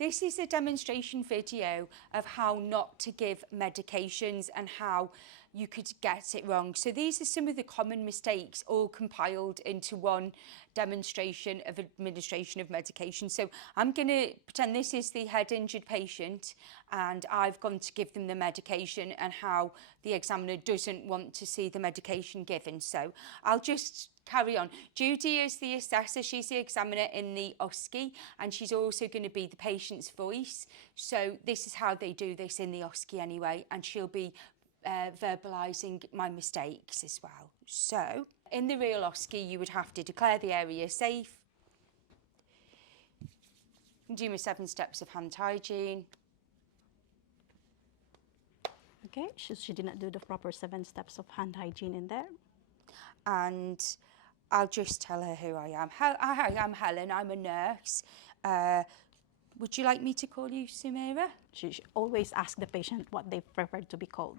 This is a demonstration video of how not to give medications and how you could get it wrong. So these are some of the common mistakes all compiled into one demonstration of administration of medication. So I'm going to pretend this is the head injured patient and I've gone to give them the medication and how the examiner doesn't want to see the medication given. So I'll just carry on. Judy is the assessor, she's the examiner in the OSCE, and she's also going to be the patient's voice. So this is how they do this in the OSCE anyway, and she'll be verbalising my mistakes as well. So in the real OSCE, you would have to declare the area safe, do my 7 steps of hand hygiene. Okay, she did not do the proper 7 steps of hand hygiene in there. And I'll just tell her who I am. Hi, I'm Helen, I'm a nurse. Would you like me to call you Samira? She should always ask the patient what they prefer to be called.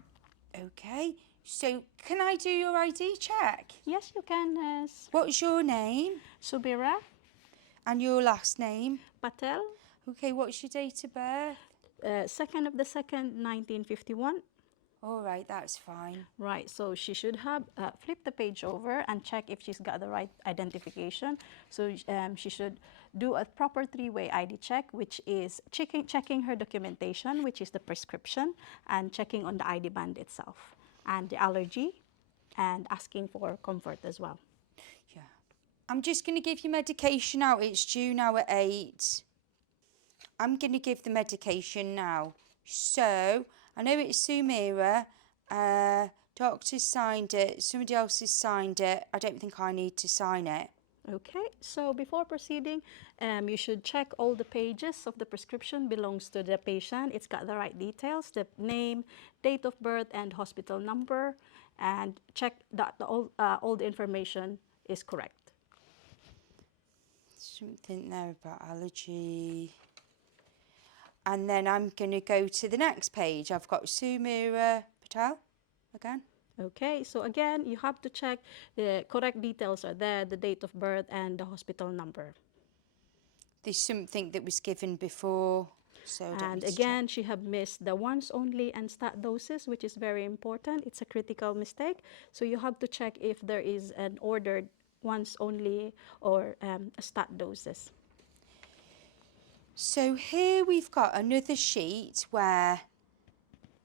Okay, so can I do your ID check? Yes, you can, nurse. What's your name? Subira And your last name? Patel, Okay, what's your date of birth? 2nd of the 2nd, 1951. All right, that's fine. Right, so she should have flipped the page over and check if she's got the right identification. So she should do a proper 3-way ID check, which is checking her documentation, which is the prescription, and checking on the ID band itself, and the allergy, and asking for comfort as well. Yeah. I'm just going to give you medication now. It's due now at 8. I'm going to give the medication now. So I know it's Sumira, doctor's signed it, somebody else has signed it. I don't think I need to sign it. Okay, so before proceeding, you should check all the pages of the prescription belongs to the patient. It's got the right details, the name, date of birth, and hospital number, and check that all the information is correct. Something there about allergy. And then I'm going to go to the next page. I've got Sumira Patel again. Okay, so again, you have to check the correct details are there, the date of birth and the hospital number. There's something that was given before. So I don't And need to again, she have missed the once only and stat doses, which is very important. It's a critical mistake. So you have to check if there is an ordered once only or a stat doses. So here we've got another sheet where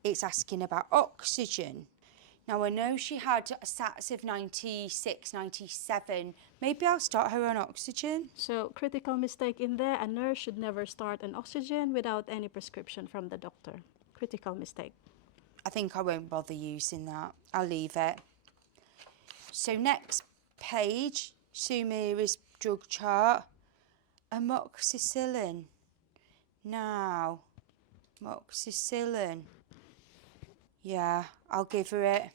it's asking about oxygen. Now I know she had a SATs of 96, 97. Maybe I'll start her on oxygen. So critical mistake in there, a nurse should never start an oxygen without any prescription from the doctor. Critical mistake. I think I won't bother using that. I'll leave it. So next page, Sumira's drug chart. Amoxicillin. Now, amoxicillin. Yeah, I'll give her it.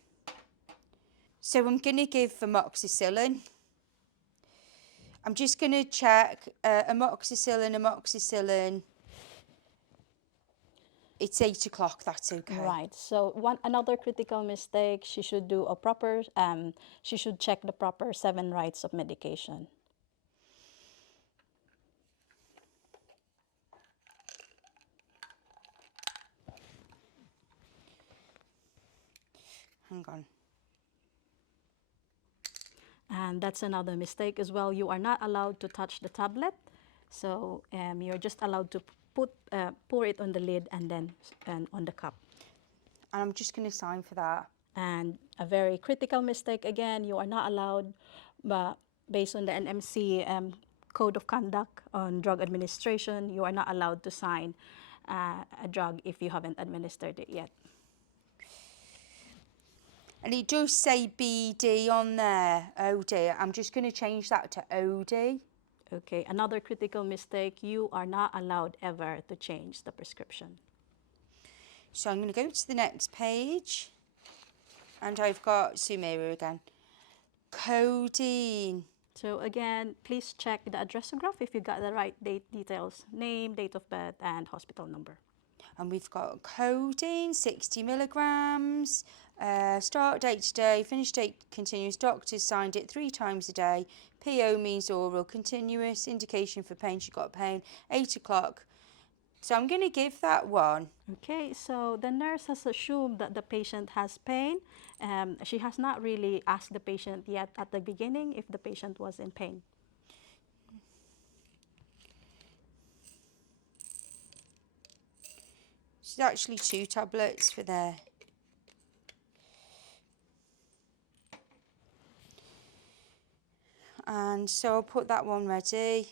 So I'm going to give amoxicillin. I'm just going to check amoxicillin. It's 8 o'clock, that's okay. Right, so another critical mistake, she should do a proper, she should check the proper 7 rights of medication. Hang on. And that's another mistake as well. You are not allowed to touch the tablet. So you're just allowed to pour it on the lid and then on the cup. And I'm just going to sign for that. And a very critical mistake again, you are not allowed, based on the NMC Code of Conduct on Drug Administration, you are not allowed to sign a drug if you haven't administered it yet. And it does say BD on there. Oh dear, I'm just going to change that to OD. Okay, another critical mistake, you are not allowed ever to change the prescription. So I'm going to go to the next page. And I've got Sumira again. Codeine. So again, please check the addressograph if you got the right details, name, date of birth, and hospital number. And we've got codeine, 60 milligrams, start date today, finish date continuous, doctors signed it 3 times a day, PO means oral, continuous, indication for pain, she got pain, 8 o'clock, So I'm going to give that one. Okay, so the nurse has assumed that the patient has pain. She has not really asked the patient yet at the beginning if the patient was in pain. It's actually 2 tablets for there. And so I'll put that one ready.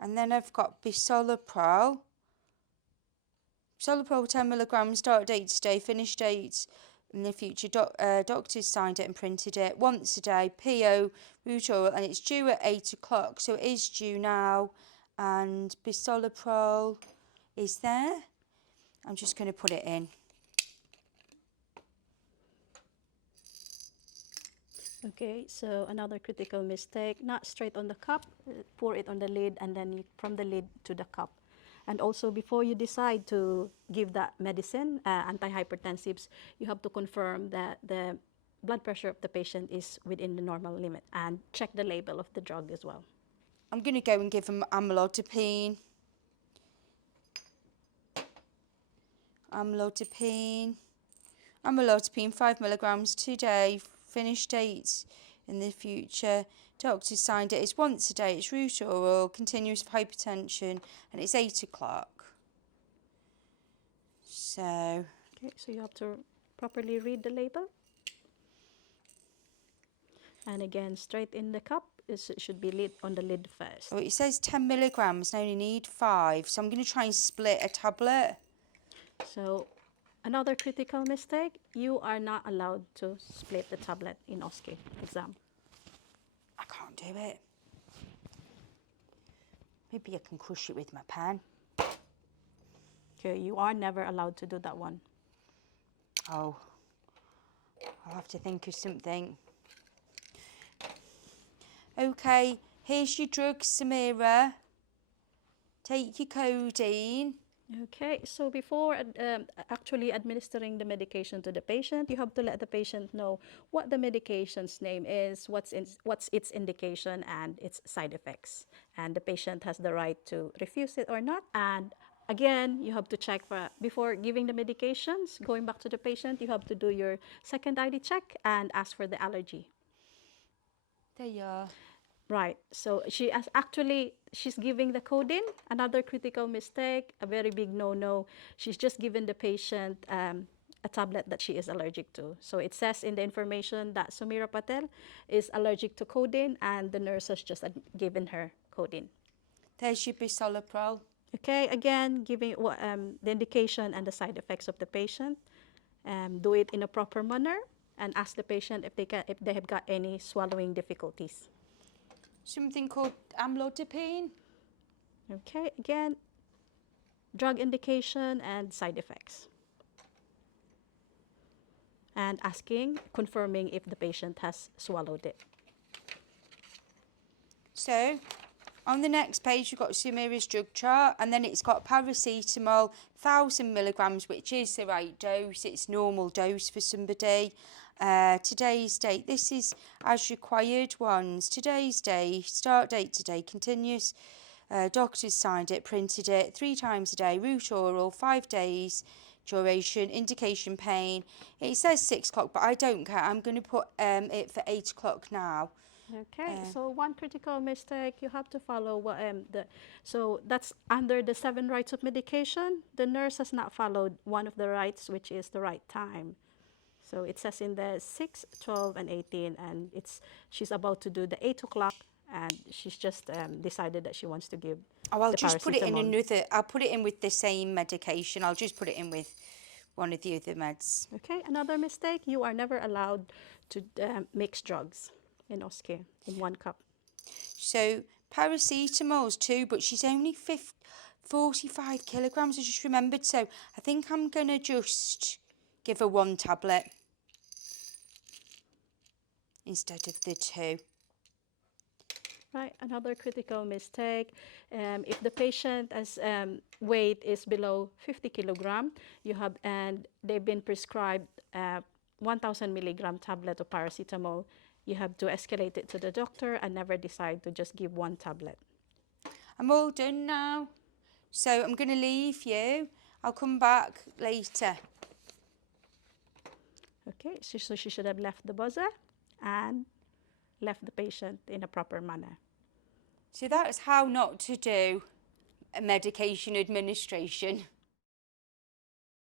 And then I've got Bisoprolol. Bisoprolol 10 milligrams, start date today, finish date in the future. Doctors signed it and printed it once a day, PO, root oral, and it's due at 8 o'clock. So it is due now. And Bisoprolol is there. I'm just going to put it in. Okay, so another critical mistake, not straight on the cup, pour it on the lid and then from the lid to the cup. And also before you decide to give that medicine, antihypertensives, you have to confirm that the blood pressure of the patient is within the normal limit and check the label of the drug as well. I'm going to go and give them amlodipine. Amlodipine, 5 milligrams today, finish date in the future. Doctor signed it. It's once a day. It's root oral, continuous for hypertension, and it's 8 o'clock. So, Okay, so you have to properly read the label. And again, straight in the cup, it should be lit on the lid first. oh, it says 10 milligrams, and I only need 5. So I'm going to try and split a tablet. So another critical mistake, you are not allowed to split the tablet in OSCE exam. I can't do it. Maybe I can crush it with my pen. Okay, you are never allowed to do that one. Oh, I'll have to think of something. Okay, here's your drugs, Samira. Take your codeine. Okay, so before actually administering the medication to the patient, you have to let the patient know what the medication's name is, what's its indication and its side effects. And the patient has the right to refuse it or not. And again, you have to check before giving the medications, going back to the patient, you have to do your second ID check and ask for the allergy. There you are. Right, so she's giving the codeine, another critical mistake, a very big no-no. She's just given the patient a tablet that she is allergic to. So it says in the information that Samira Patel is allergic to codeine and the nurse has just given her codeine. There's your Bisoprolol. Okay, again, giving the indication and the side effects of the patient. Do it in a proper manner and ask the patient if they have got any swallowing difficulties. Something called amlodipine. Okay, again, drug indication and side effects. And confirming if the patient has swallowed it. So, on the next page, you've got Samira's drug chart, and then it's got paracetamol, 1,000 milligrams, which is the right dose. It's normal dose for somebody. Today's date, this is as required ones. Today's day, start date today, continuous. Doctors signed it, printed it 3 times a day, root oral, 5 days duration, indication pain. It says 6 o'clock, but I don't care. I'm going to put it for 8 o'clock now. Okay, so one critical mistake, you have to follow so that's under the 7 rights of medication. The nurse has not followed one of the rights, which is the right time. So it says in the 6, 12, and 18, and she's about to do the 8 o'clock, and she's just decided that she wants to give. Oh, I'll just put it in another. I'll put it in with the same medication. I'll just put it in with one of the other meds. Okay, another mistake, you are never allowed to mix drugs in OSCE in 1 cup. So paracetamol's 2, but she's only 45 kilograms. I just remembered. So I think I'm gonna just give her 1 tablet instead of the 2. Right, another critical mistake. If the patient's weight is below 50 kilogram, and they've been prescribed 1,000 milligram tablet of paracetamol, you have to escalate it to the doctor and never decide to just give 1 tablet. I'm all done now. So I'm going to leave you. I'll come back later. Okay, so she should have left the buzzer and left the patient in a proper manner. So that's how not to do a medication administration.